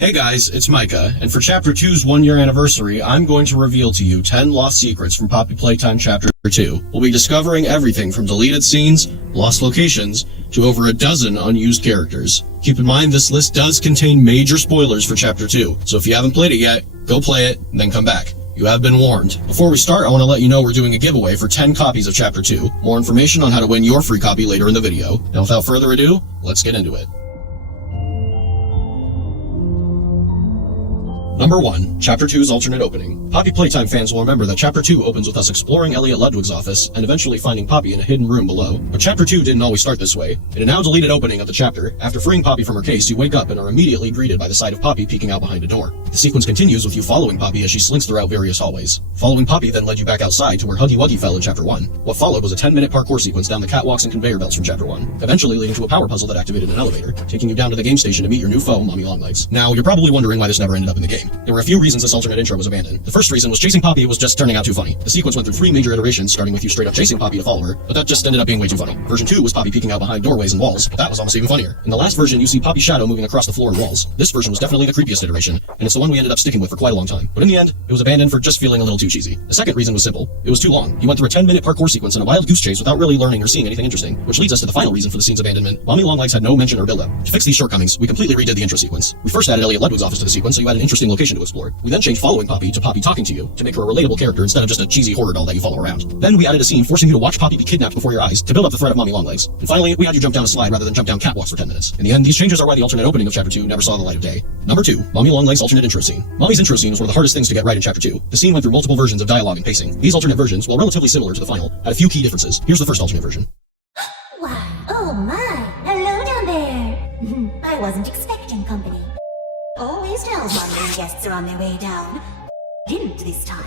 Hey guys, it's Micah, and for Chapter 2's 1-year anniversary, I'm going to reveal to you 10 lost secrets from Poppy Playtime Chapter 2. We'll be discovering everything from deleted scenes, lost locations, to over a dozen unused characters. Keep in mind this list does contain major spoilers for Chapter 2, so if you haven't played it yet, go play it, and then come back. You have been warned. Before we start, I want to let you know we're doing a giveaway for 10 copies of Chapter 2. More information on how to win your free copy later in the video. Now without further ado, let's get into it. Number 1. Chapter 2's alternate opening. Poppy Playtime fans will remember that Chapter 2 opens with us exploring Elliot Ludwig's office and eventually finding Poppy in a hidden room below. But Chapter 2 didn't always start this way. In a now deleted opening of the chapter, after freeing Poppy from her case, you wake up and are immediately greeted by the sight of Poppy peeking out behind a door. The sequence continues with you following Poppy as she slinks throughout various hallways. Following Poppy then led you back outside to where Huggy Wuggy fell in Chapter 1. What followed was a 10-minute parkour sequence down the catwalks and conveyor belts from Chapter 1, eventually leading to a power puzzle that activated an elevator, taking you down to the game station to meet your new foe, Mommy Longlegs. Now, you're probably wondering why this never ended up in the game. There were a few reasons this alternate intro was abandoned. The first reason was chasing Poppy was just turning out too funny. The sequence went through 3 major iterations, starting with you straight up chasing Poppy to follow her, but that just ended up being way too funny. Version 2 was Poppy peeking out behind doorways and walls, but that was almost even funnier. In the last version, you see Poppy's shadow moving across the floor and walls. This version was definitely the creepiest iteration, and it's the one we ended up sticking with for quite a long time. But in the end, it was abandoned for just feeling a little too cheesy. The second reason was simple. It was too long. You went through a 10-minute parkour sequence and a wild goose chase without really learning or seeing anything interesting, which leads us to the final reason for the scene's abandonment. Mommy Longlegs had no mention or build-up. To fix these shortcomings, we completely redid the intro sequence. We first added Elliot Ludwig's office to the sequence so you had an interesting location to explore. We then changed following Poppy to Poppy talking to you, to make her a relatable character instead of just a cheesy horror doll that you follow around. Then we added a scene forcing you to watch Poppy be kidnapped before your eyes, to build up the threat of Mommy Longlegs. And finally, we had you jump down a slide rather than jump down catwalks for 10 minutes. In the end, these changes are why the alternate opening of Chapter 2 never saw the light of day. Number 2. Mommy Longlegs' alternate intro scene. Mommy's intro scene was one of the hardest things to get right in Chapter 2. The scene went through multiple versions of dialogue and pacing. These alternate versions, while relatively similar to the final, had a few key differences. Here's the first alternate version. Why, oh my, hello down there. I wasn't expecting company. Always tells Mommy when guests are on their way down. Didn't this time.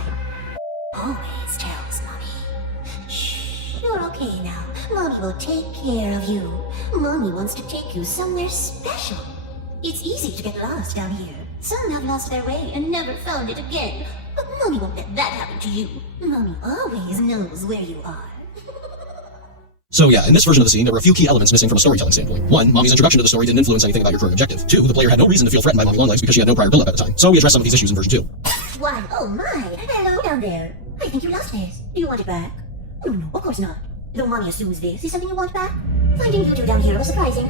Always tells Mommy. Shh, you're okay now. Mommy will take care of you. Mommy wants to take you somewhere special. It's easy to get lost down here. Some have lost their way and never found it again. But Mommy won't let that happen to you. Mommy always knows where you are. So yeah, in this version of the scene, there were a few key elements missing from a storytelling standpoint. 1. Mommy's introduction to the story didn't influence anything about your current objective. 2. The player had no reason to feel threatened by Mommy Longlegs because she had no prior build-up at the time. So we addressed some of these issues in version 2. Why, oh my, hello down there. I think you lost this. Do you want it back? Oh no, of course not. Though Mommy assumes this is something you want back. Finding you two down here was surprising.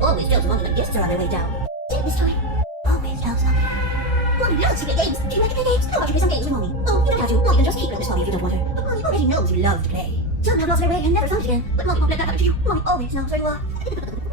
Always tells Mommy when guests are on their way down. Take this time. Always tells Mommy. Mommy loves secret games. Do you like to play games? How about you play some games with Mommy? Oh, you don't have to. Mommy can just keep it on this Mommy if you don't want her. But Mommy already knows you love to play. Some have lost their way and never found it again. But Mommy won't let that happen to you. Mommy always knows where you are.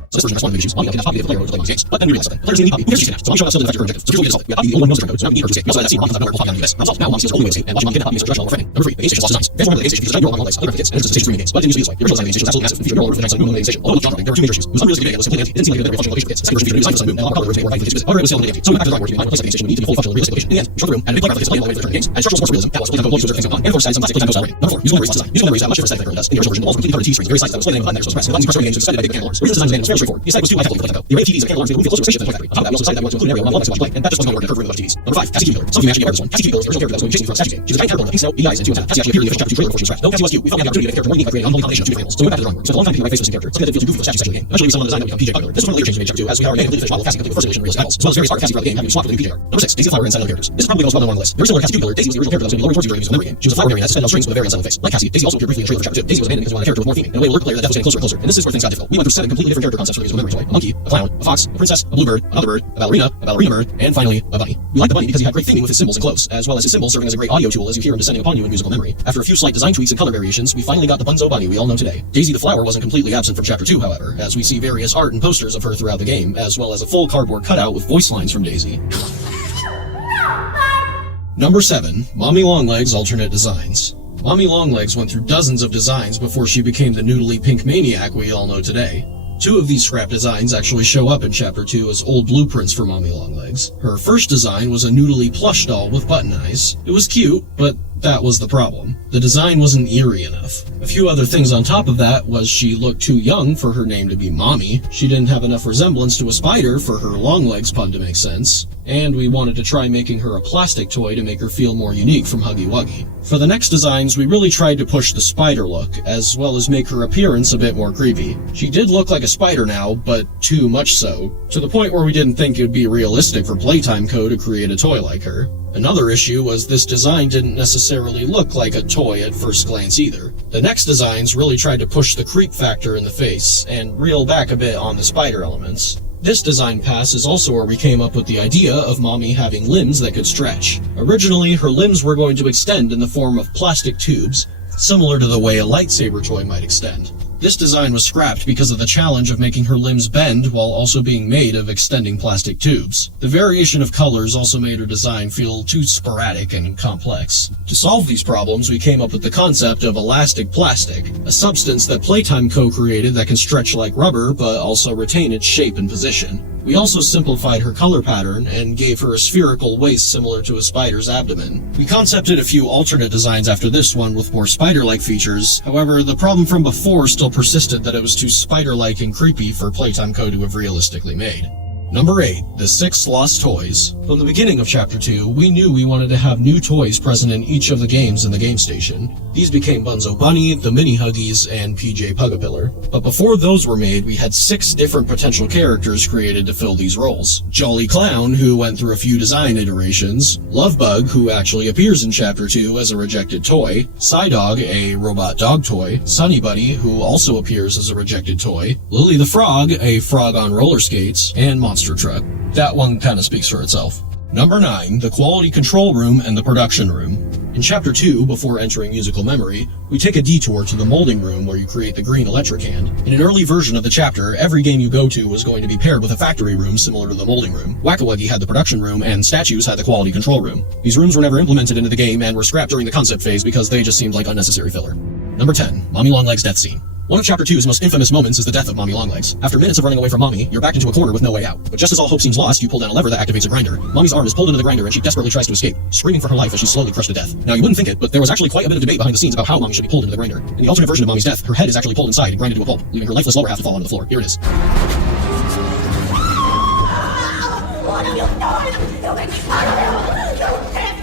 So this version has one of the issues. Mommy kidnaps Poppy if the player wants to play Mommy's games. But then we realized something. The players need Poppy. Who cares if she's kidnapped? So Mommy showed up still didn't affect your current objective. So here's what we decided. We had Poppy, the only one who knows the turn code, so we don't need her to escape. We also had that scene where Poppy comes out of nowhere will pop down the US. Problem solved. Now Mommy's the only way to escape, and watching Mom kidnap Poppy makes her traditional more threatening. Number 3. The game station lost designs. Fans remember the game station features a giant mural on Longlegs, other tickets, and it's a stage 3 games. But it didn't used to be this way. The original design of the game station was absolutely massive. It featured a mural over the nights on the moon on the station. Although it was genre, there were 2 major issues. It was unrealistic big, it was simply empty. It didn't seem like a very functional location for kids. The second version featured a new science on the moon, and a lot of color was made more inviting for kids to visit. However, it was still empty. So we went back to the drawing board to find a place like the game station would need to be fully functional realistic location. In the end, we shrunk the room, and a big player for kids playing all the way to the return games, and structural sports realism, catwalks, Playtime gold, things going on, and of course, some classic Playtime style rating. Number 4. Musical memories lost design. Musical memories have much different aesthetic than it does. In the original version, the walls were completely covered in T-screens, very sizes that was displayed in the button that was suppressed. The buttons you press during games were suspended by big candle arms. The original design was fairly straightforward. The aesthetic was too high-tech for Playtime. The array of TVs and candle arms made the room feel closer to a spaceship than a toy factory. On top of that, we also decided that we wanted to include an area where Longlegs watch play, and that just wasn't going to work in a curved room with a bunch of TVs. Number 5. Cassie Tubular. Some of you may actually be aware of this one. Cassie Tubular is the original character that was going to be chasing you from a statue game. She's a giant caterpillar with pink snow, beady eyes, and 2 antennae. Cassie actually appeared in the official Chapter 2 trailer before she was scratched. Though Cassie was cute, we felt we had the opportunity to make the character more unique by creating an unbelievable combination of 2 different animals. So we went back to the drawing board. We spent a long time picking my face for this character, something that didn't feel too goofy for a statue section game. Eventually, we settled on a design that would become PJ Popular. This was one of the later changes we made Chapter 2, as we had already made a complete fish model of Cassie complete with first edition realistic models, as well as various art Cassie throughout the game having to swap with a new PJ art. Number 6. Daisy the Flower and Silent characters. This is probably the most well-known one on the list. Very similar to Cassie Tubular, Daisy was the original character that was going to be luring towards you during the memory game. She was a flower marionette suspended on strings with a very unsettling face. Like Cassie, Daisy also appeared briefly in the trailer for Chapter 2. Daisy was abandoned because we wanted a character with more theming, and a way to alert the player that death was getting closer and closer. And this is where things got difficult. We went through 7 completely different character concepts for the musical memory toy. A monkey, a clown, a fox, a princess, a bluebird, another bird, a ballerina bird, and finally, a bunny. We liked the bunny because he had great theming with his symbols and clothes, as well as his symbols serving as a great audio tool as you hear him descending upon you in musical memory. After a few slight design tweaks and color variations, we finally got the Bunzo bunny we all know today. Daisy the Flower wasn't completely absent from Chapter 2, however, as we see various art and posters of her throughout the game, as well as a full cardboard cutout with voice lines from Daisy. Number 7. Mommy Longlegs' alternate designs. Mommy Longlegs went through dozens of designs before she became the noodly pink maniac we all know today. 2 of these scrap designs actually show up in Chapter 2 as old blueprints for Mommy Longlegs. Her first design was a noodly plush doll with button eyes. It was cute, but That was the problem. The design wasn't eerie enough. A few other things on top of that was she looked too young for her name to be Mommy, she didn't have enough resemblance to a spider for her long legs pun to make sense, and we wanted to try making her a plastic toy to make her feel more unique from Huggy Wuggy. For the next designs, we really tried to push the spider look, as well as make her appearance a bit more creepy. She did look like a spider now, but too much so, to the point where we didn't think it would be realistic for Playtime Co. to create a toy like her. Another issue was this design didn't necessarily look like a toy at first glance either. The next designs really tried to push the creep factor in the face, and reel back a bit on the spider elements. This design pass is also where we came up with the idea of Mommy having limbs that could stretch. Originally, her limbs were going to extend in the form of plastic tubes, similar to the way a lightsaber toy might extend. This design was scrapped because of the challenge of making her limbs bend while also being made of extending plastic tubes. The variation of colors also made her design feel too sporadic and complex. To solve these problems, we came up with the concept of elastic plastic, a substance that Playtime co-created that can stretch like rubber but also retain its shape and position. We also simplified her color pattern and gave her a spherical waist similar to a spider's abdomen. We concepted a few alternate designs after this one with more spider-like features, however, the problem from before still persisted that it was too spider-like and creepy for Playtime Co. to have realistically made. Number 8. The 6 Lost Toys. From the beginning of Chapter 2, we knew we wanted to have new toys present in each of the games in the game station. These became Bunzo Bunny, the Mini Huggies, and PJ Pugapillar. But before those were made, we had 6 different potential characters created to fill these roles. Jolly Clown, who went through a few design iterations, Lovebug, who actually appears in Chapter 2 as a rejected toy, Psydog, a robot dog toy, Sunny Buddy, who also appears as a rejected toy, Lily the Frog, a frog on roller skates, and Monster Truck. That one kinda speaks for itself. Number 9. The Quality Control Room and the Production Room. In Chapter 2, before entering Musical Memory, we take a detour to the molding room where you create the green electric hand. In an early version of the chapter, every game you go to was going to be paired with a factory room similar to the molding room. Wackawuggy had the production room, and Statues had the quality control room. These rooms were never implemented into the game and were scrapped during the concept phase because they just seemed like unnecessary filler. Number 10. Mommy Longlegs' death scene. One of Chapter 2's most infamous moments is the death of Mommy Longlegs. After minutes of running away from Mommy, you're backed into a corner with no way out. But just as all hope seems lost, you pull down a lever that activates a grinder. Mommy's arm is pulled into the grinder and she desperately tries to escape, screaming for her life as she's slowly crushed to death. Now you wouldn't think it, but there was actually quite a bit of debate behind the scenes about how Mommy should be pulled into the grinder. In the alternate version of Mommy's death, her head is actually pulled inside and grinded to a pulp, leaving her lifeless lower half to fall onto the floor. Here it is. What have you done? You make fun of me! You did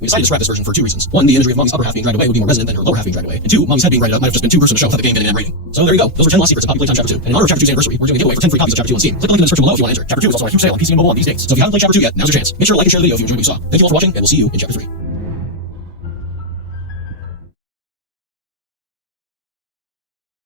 We decided to scrap this version for 2 reasons. 1, the imagery of Mommy's upper half being dragged away would be more resonant than her lower half being dragged away. And 2, Mommy's head being grinded up might have just been too gruesome to show without the game getting an M rating. So there you go. Those are 10 lost secrets of Poppy Playtime Chapter 2. And in honor of Chapter 2's anniversary, we're doing a giveaway for 10 free copies of Chapter 2 on Steam. Click the link in the description below if you want to enter. Chapter 2 is also on a huge sale on PC and mobile on these dates. So if you haven't played Chapter 2 yet, now's your chance. Make sure to like and share the video if you enjoyed what you saw. Thank you all for watching, and we'll see you in Chapter 3.